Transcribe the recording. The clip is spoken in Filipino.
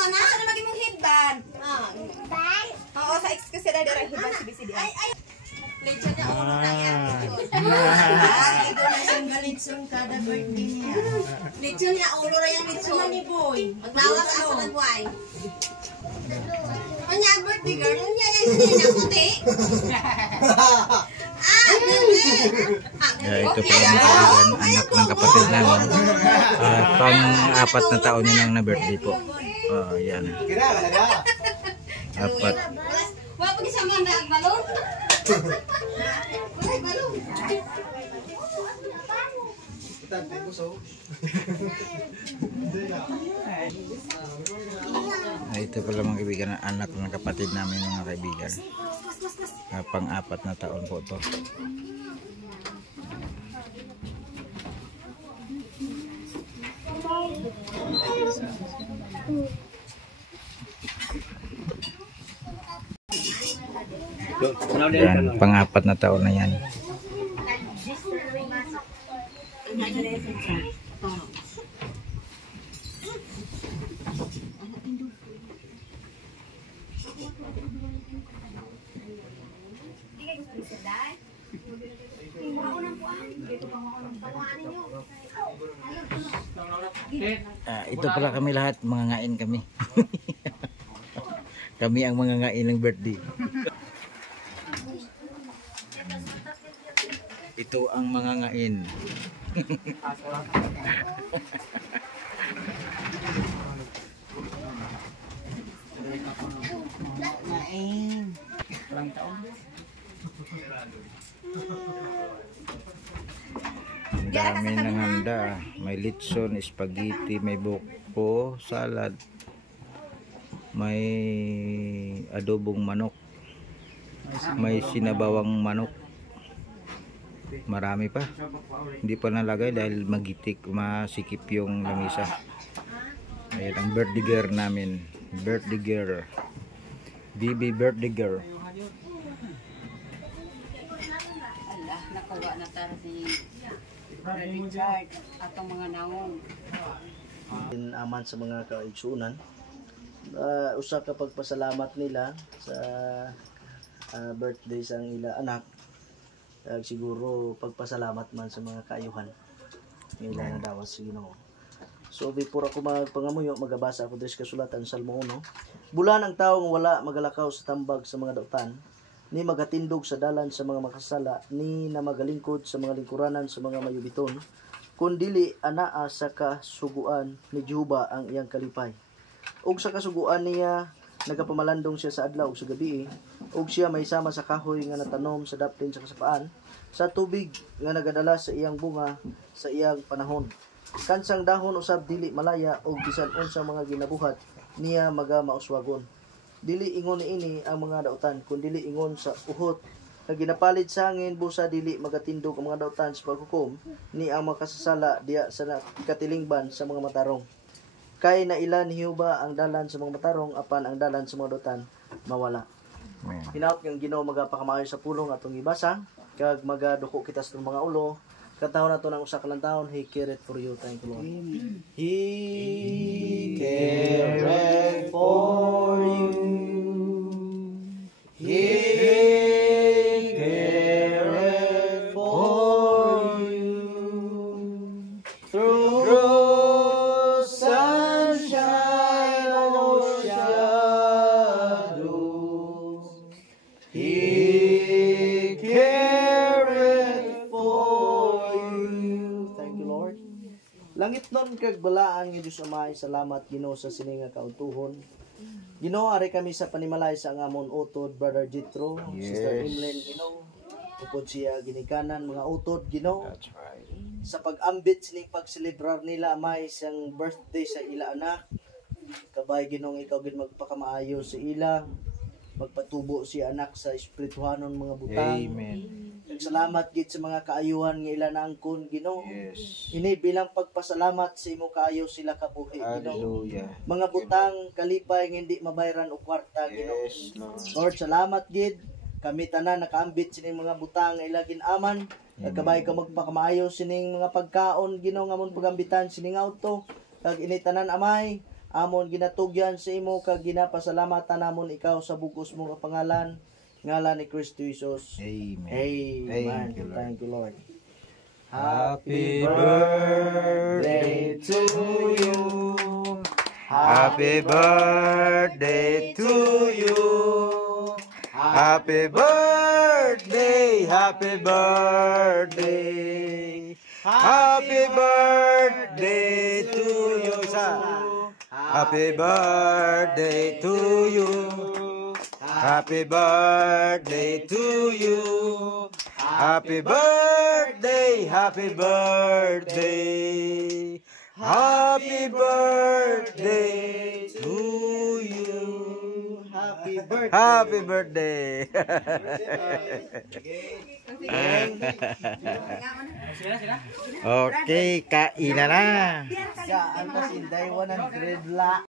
ana, sana maging mong headband. Oo, sa excuse sila dira headband si BCD. Ay. Lechon niya ulo na yan. Ito na siyang galitsong kada birthday niya. Lechon niya ulo na yan lechon. Ni boy. Magbawas ka sa nagbuhay. Kanya birthday girl, niya yan puti. Ito pala mga kaibigan, anak ng kapatid namin. Pang-apat na taon niya nang na-birthday po. Yan. Apat. Wala pa kisama na balon. Wala balon. Ito pala mga kaibigan, anak ng kapatid namin mga kaibigan. Pang-apat na taon po ito. Yan, pang-apat na taon na yan. Ito pala kami lahat, mga ngain kami. Kami ang mga ngain ng birthday. Ito ang mga ngain. Ngain. Walang taon. Ang dami ng handa. May litson, spaghetti, may buko, salad, may adobong manok, may sinabawang manok. Marami pa. Hindi pa nalagay dahil magitik, masikip yung lamisa. Ayan ang birthday girl namin. Birthday girl. Bibi birthday girl. Allah, nakawa na tara si Richard atong mga naong. Aman sa mga kaigsunan. Usa ka pagpasalamat nila sa birthday sang ila anak. Siguro pagpasalamat man sa mga kaayuhan nila na dawas sa Ginoo. So before ako magpangamuyo, magabasa ako des kasulatan Salmo 1. Bulan ang taong wala magalakaw sa tambag sa mga dautan, ni magatindog sa dalan sa mga makasala, ni na magalingkod sa mga lingkuranan sa mga mayubiton, kundili anaa sa kasuguan ni Jehova ang iyang kalipay. Ug sa kasuguan niya nagapamalandong siya sa adlaw ug sa gabi, ug siya may sama sa kahoy nga natanom sa daplin sa kasapaan, sa tubig nga nagadala sa iyang bunga sa iyang panahon. Kansang dahon usab dili malaya ug bisan unsa mga ginabuhat niya magamauswagon. Dili ingon niini ang mga dautan, kundi ingon sa uhot nga ginapalit sa hangin busa dili magatindog ang mga dautan sa paghukom ni ang makasasala diya sa katilingban sa mga matarong. Kay naila ni Jehova ang dalan sa mga matarong apan ang dalan sa mga dautan mawala. Hinaut ng Ginoo magapakamayo sa pulong atong ibasa kag magaduko kita sa mga ulo. Katawon nato ng usa ka taon, He careth for you. Thank you, Lord. He careth for you. He careth for you. Through sunshine or shadows, He careth for you. Thank you, Lord. Langit nun kag balaan nga Dios Amay, salamat Ginoo sa sini nga kauntuhon. Ginoo, ari kami sa panimalay sa amon utod, Brother Jethro, Sister Imlen, Ginoo. Upod siya ginikanan mga utod, Ginoo. That's right. Sa pag-ambit sining pagselebrar nila Amay sang birthday sa ila anak. Kabay Ginoo, ikaw gid magpakamaayo sa ila. Magpatubo si anak sa espirituhanon mga butang. Amen. Salamat gid sa mga kaayuhan nga ila naangkon, Ginoo. Yes. Ini bilang pagpasalamat sa imo kaayo sila kabuhi, Ginoo. Hallelujah. Mga butang kalipay nga hindi mabayaran og kwarta, Ginoo. Yes, Lord. Lord, salamat gid. Kami tanan nakaambit sining mga butang nga ila ginaman. Kabay ka magpakamaayo sining mga pagkaon, Ginoo, nga mon pagambitan sining auto. Kag ini tanan Amay, amon ginatugyan sa imo kag ginapasalamatan namon ikaw sa bugos mong pangalan, ngalan ni Kristo Jesus. Amen. Amen. Thank you, Lord. Thank you, Lord. Happy birthday to you. Happy birthday to you. Happy birthday, happy birthday. Happy birthday to you. Happy birthday to you. Happy birthday to you. Happy birthday, happy birthday. Happy birthday to you. Happy birthday. Happy birthday. Okay, kainan na. Sa antas inday 100 la.